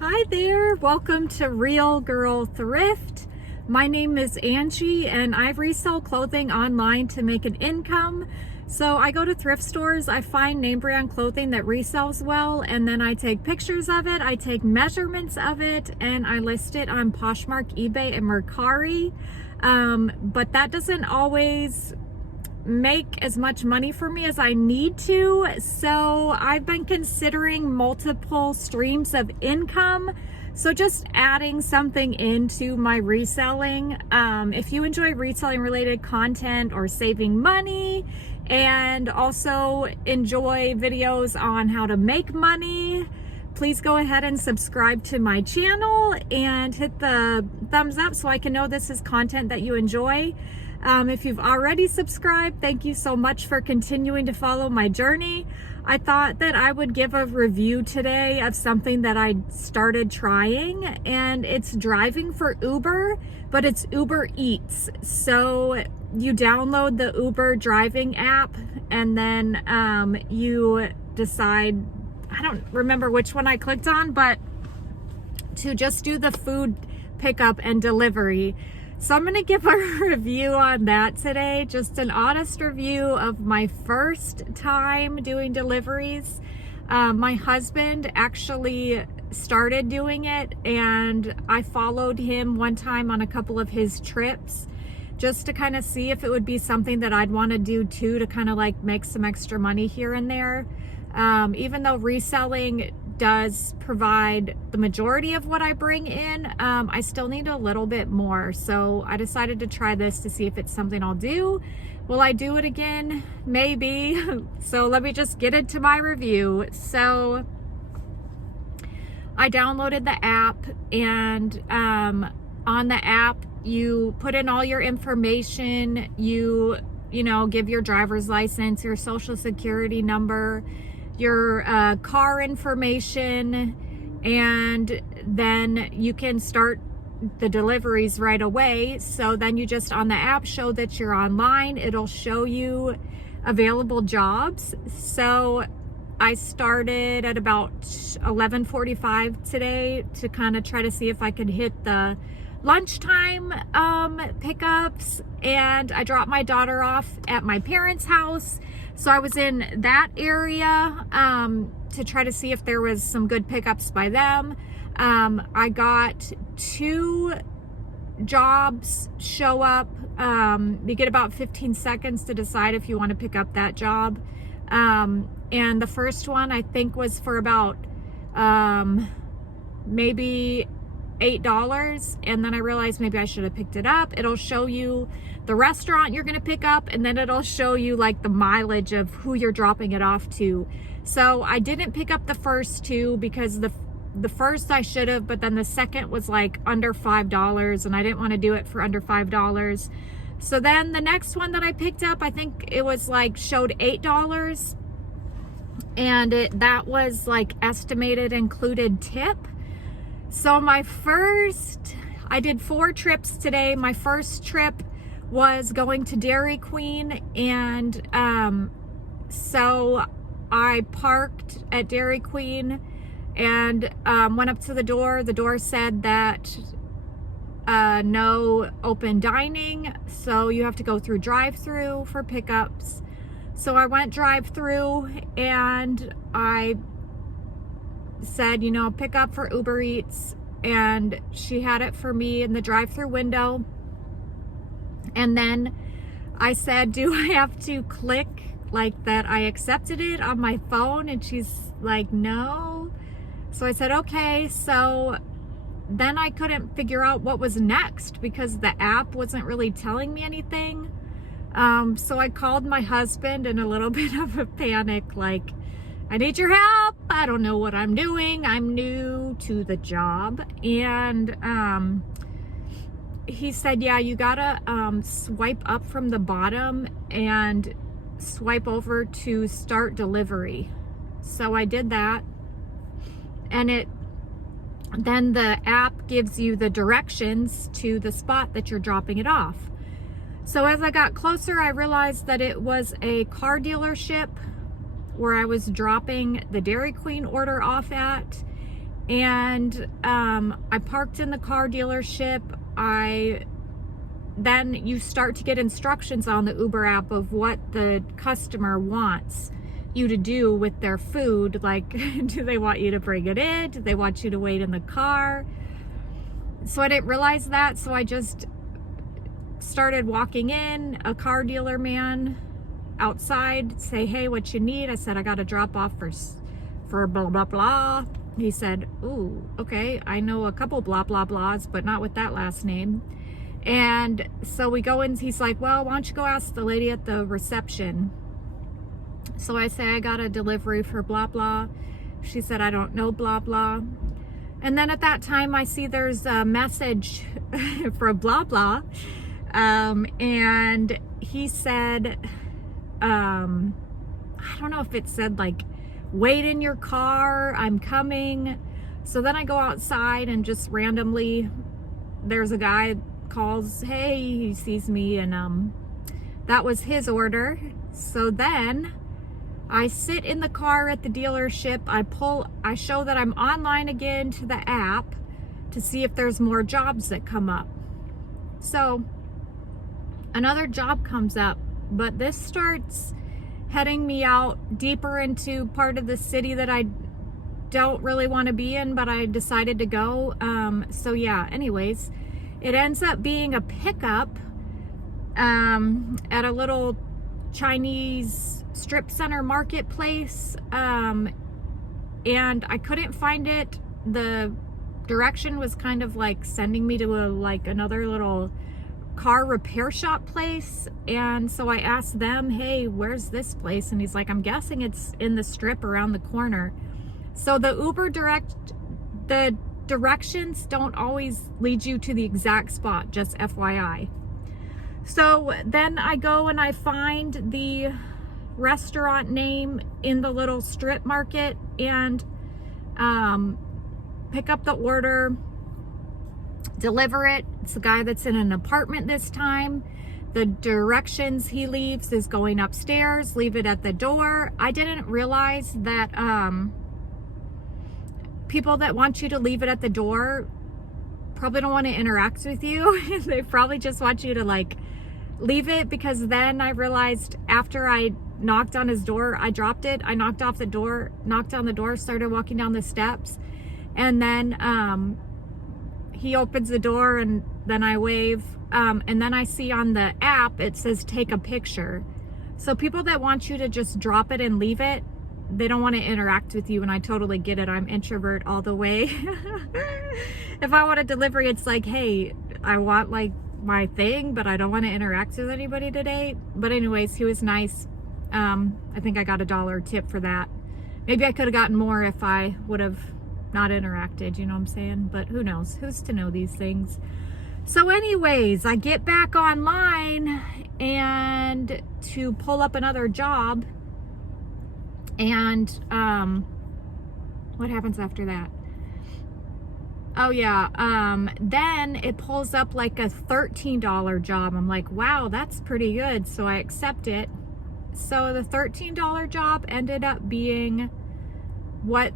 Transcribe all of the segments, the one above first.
Hi there, welcome to Real Girl Thrift. My name is Angie and I resell clothing online to make an income. So I go to thrift stores, I find name brand clothing that resells well, and then I take pictures of it, I take measurements of it, and I list it on Poshmark, eBay, and Mercari. But that doesn't always make as much money for me as I need to, so I've been considering multiple streams of income, so just adding something into my reselling. If you enjoy reselling related content or saving money and also enjoy videos on how to make money, please go ahead and subscribe to my channel and hit the thumbs up so I can know this is content that you enjoy. If you've already subscribed, thank you so much for continuing to follow my journey. I thought that I would give a review today of something that I started trying, and it's driving for Uber, but it's Uber Eats. So you download the Uber driving app and then you decide, I don't remember which one I clicked on, but to just do the food pickup and delivery. So I'm going to give a review on that today, just an honest review of my first time doing deliveries. My husband actually started doing it, and I followed him one time on a couple of his trips just to kind of see if it would be something that I'd want to do too, to kind of like make some extra money here and there. Even though reselling does provide the majority of what I bring in, I still need a little bit more. So I decided to try this to see if it's something I'll do. Will I do it again? Maybe. So let me just get into my review. So I downloaded the app, and on the app, you put in all your information. You know, give your driver's license, your social security number, your car information, and then you can start the deliveries right away. So then you just on the app show that you're online. It'll show you available jobs. So I started at about 11:45 today to kind of try to see if I could hit the lunchtime pickups, and I dropped my daughter off at my parents' house. So I was in that area to try to see if there was some good pickups by them. I got 2 jobs show up. You get about 15 seconds to decide if you want to pick up that job. And the first one I think was for about maybe $8, and then I realized maybe I should have picked it up. It'll show you the restaurant you're gonna pick up, and then it'll show you like the mileage of who you're dropping it off to. So I didn't pick up the first 2 because the first I should have, but then the second was like under $5, and I didn't want to do it for under $5. So then the next one that I picked up, I think it was like showed $8, and that was like estimated included tip. So I did 4 trips today. My first trip was going to Dairy Queen, and so I parked at Dairy Queen and went up to the door. The door said that no open dining, so you have to go through drive-through for pickups. So I went drive-through, and I said, you know, pick up for Uber Eats, and she had it for me in the drive-through window. And then I said, do I have to click like that I accepted it on my phone? And she's like, no. So I said, okay. So then I couldn't figure out what was next because the app wasn't really telling me anything. So I called my husband in a little bit of a panic, like, I need your help. I don't know what I'm doing. I'm new to the job. And he said, yeah, you gotta swipe up from the bottom and swipe over to start delivery. So I did that, and then the app gives you the directions to the spot that you're dropping it off. So as I got closer, I realized that it was a car dealership where I was dropping the Dairy Queen order off at, And I parked in the car dealership. Then you start to get instructions on the Uber app of what the customer wants you to do with their food. Like, do they want you to bring it in? Do they want you to wait in the car? So I didn't realize that, so I just started walking in. A car dealer man outside say, hey, what you need? I said, I got a drop off for blah blah blah. He said, ooh, okay, I know a couple blah blah blahs, but not with that last name. And so we go in, he's like, well, why don't you go ask the lady at the reception? So I say, I got a delivery for blah blah. She said, I don't know blah blah. And then at that time I see there's a message for blah blah. And he said, I don't know if it said like, wait in your car, I'm coming. So then I go outside and just randomly, there's a guy calls, hey, he sees me, and that was his order. So then I sit in the car at the dealership. I show that I'm online again to the app to see if there's more jobs that come up. So another job comes up, but this starts heading me out deeper into part of the city that I don't really want to be in, but I decided to go. So yeah, anyways, it ends up being a pickup at a little Chinese strip center marketplace, and I couldn't find it. The direction was kind of like sending me to another little car repair shop place. And so I asked them, hey, where's this place? And he's like, I'm guessing it's in the strip around the corner. So the the directions don't always lead you to the exact spot, just FYI. So then I go and I find the restaurant name in the little strip market and pick up the order, deliver it. It's a guy that's in an apartment this time. The directions he leaves is going upstairs, leave it at the door. I didn't realize that people that want you to leave it at the door probably don't want to interact with you. They probably just want you to like leave it, because then I realized after I knocked on his door, I dropped it. I knocked off the door, knocked on the door, started walking down the steps, and then he opens the door and then I wave, and then I see on the app it says take a picture. So people that want you to just drop it and leave it, they don't want to interact with you, and I totally get it. I'm introvert all the way. If I want a delivery, it's like, hey, I want like my thing, but I don't want to interact with anybody today. But anyways, he was nice. I think I got $1 tip for that. Maybe I could have gotten more if I would have not interacted, you know what I'm saying? But who knows? Who's to know these things? So anyways, I get back online and to pull up another job, and what happens after that? Oh yeah, then it pulls up like a $13 job. I'm like, wow, that's pretty good. So I accept it. So the $13 job ended up being what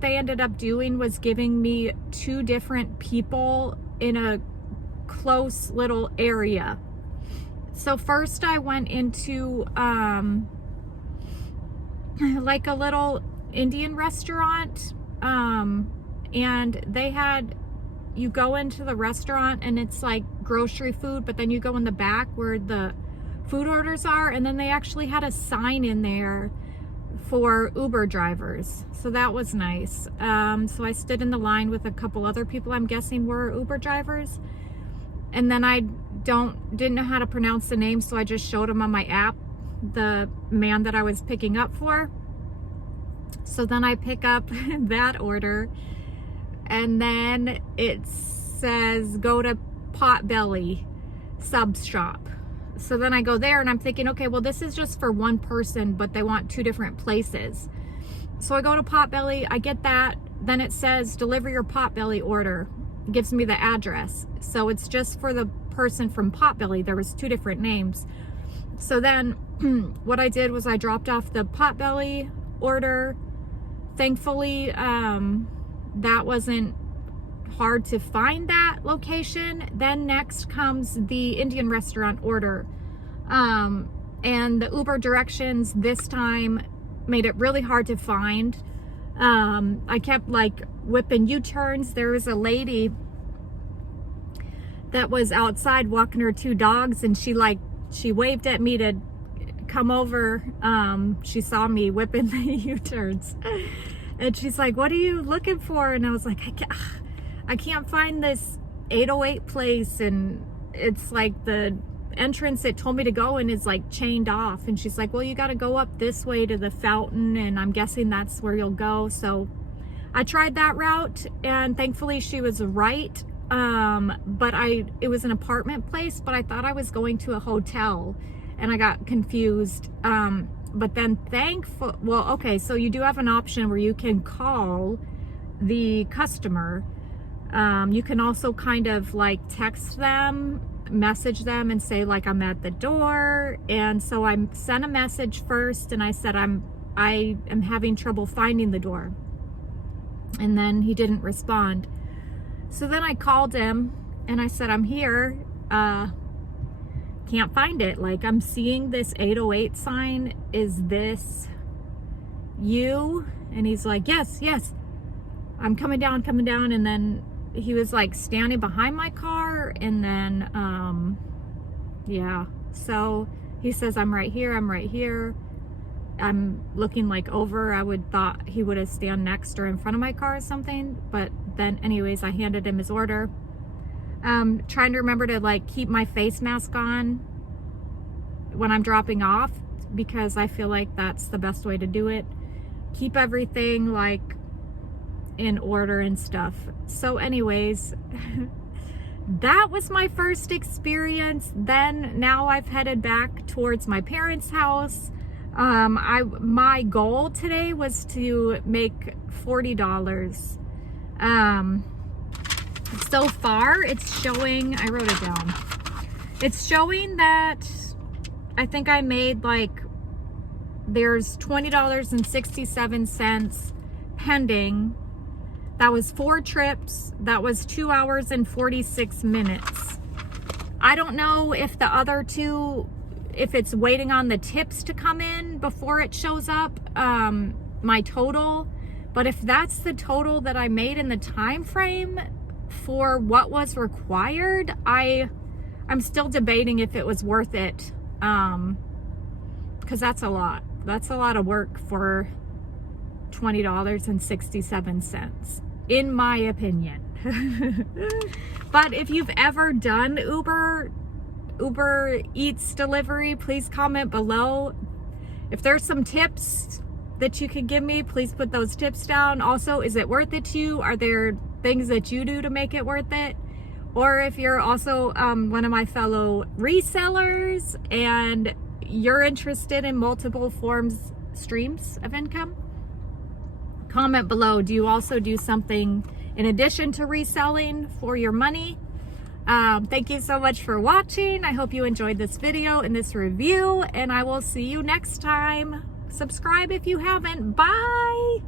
they ended up doing was giving me 2 different people in a close little area. So first I went into like a little Indian restaurant, and they had, you go into the restaurant and it's like grocery food, but then you go in the back where the food orders are, and then they actually had a sign in there for Uber drivers. So that was nice. So I stood in the line with a couple other people I'm guessing were Uber drivers. And then I didn't know how to pronounce the name, so I just showed him on my app the man that I was picking up for. So then I pick up that order, and then it says go to Potbelly sub shop. So then I go there and I'm thinking, okay, well, this is just for one person, but they want 2 different places. So I go to Potbelly, I get that. Then it says deliver your Potbelly order. It gives me the address. So it's just for the person from Potbelly. There was 2 different names. So then what I did was I dropped off the Potbelly order. Thankfully, that wasn't hard to find that location. Then next comes the Indian restaurant order. And the Uber directions this time made it really hard to find. I kept like whipping U-turns. There was a lady that was outside walking her 2 dogs, and she waved at me to come over. She saw me whipping the U-turns, and she's like, "What are you looking for?" And I was like, I can't find this 808 place, and it's like the entrance it told me to go in is like chained off. And she's like, "Well, you got to go up this way to the fountain, and I'm guessing that's where you'll go." So I tried that route, and thankfully she was right. But it was an apartment place, but I thought I was going to a hotel, and I got confused. But then okay, so you do have an option where you can call the customer. You can also kind of like text them, message them, and say like, "I'm at the door." And so I sent a message first, and I said, I am having trouble finding the door. And then he didn't respond. So then I called him and I said, "I'm here, can't find it. Like, I'm seeing this 808 sign. Is this you?" And he's like, yes, I'm coming down. And then he was like standing behind my car, and then yeah, so he says, I'm right here. I'm looking like over. I would thought he would have stand next or in front of my car or something, but then anyways, I handed him his order. Trying to remember to like keep my face mask on when I'm dropping off, because I feel like that's the best way to do it. Keep everything like in order and stuff. So anyways, that was my first experience. Then now I've headed back towards my parents' house. My goal today was to make $40. So far it's showing, I wrote it down, it's showing that I think I made like, there's $20.67 pending. That was 4 trips. That was 2 hours and 46 minutes. I don't know if the other 2, if it's waiting on the tips to come in before it shows up, my total. But if that's the total that I made in the time frame for what was required, I'm still debating if it was worth it, because that's a lot of work for $20.67, in my opinion. But if you've ever done Uber Eats delivery, please comment below. If there's some tips that you could give me, please put those tips down. Also, is it worth it to you? Are there things that you do to make it worth it? Or if you're also one of my fellow resellers and you're interested in multiple streams of income, comment below. Do you also do something in addition to reselling for your money? Thank you so much for watching. I hope you enjoyed this video and this review, and I will see you next time. Subscribe if you haven't. Bye.